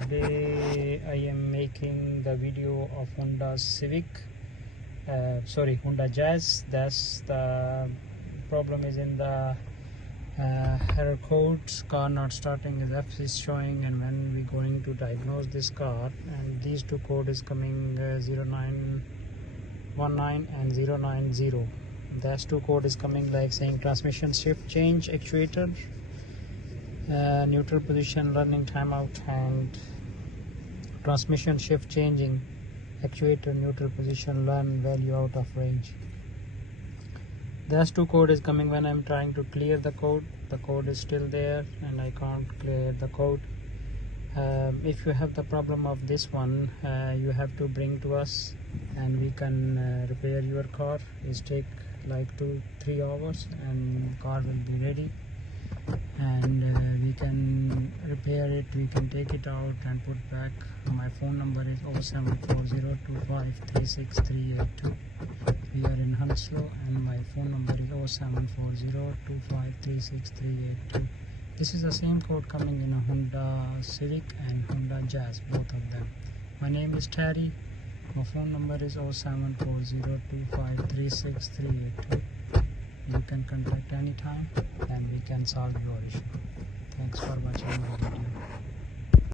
Today I am making the video of Honda Civic, Honda Jazz. That's the problem is in the error codes, car not starting, is F is showing, and when we going to diagnose this car, and these two code is coming 0919 and 090. That's two code is coming like saying transmission shift change, actuator, neutral position, running timeout, and transmission shift changing, actuator, neutral position, learn value out of range. That's two code is coming. When I'm trying to clear the code is still there and I can't clear the code. If you have the problem of this one, you have to bring to us and we can repair your car. It take like 2-3 hours and car will be ready, and we can repair it, we can take it out and put back. My phone number is 07402536382. We are in Hounslow and my phone number is 07402536382. This is the same code coming in a Honda Civic and Honda Jazz, both of them. My name is Terry. My phone number is 07402536382. You can contact anytime and we can solve your issue. Thanks for watching the video.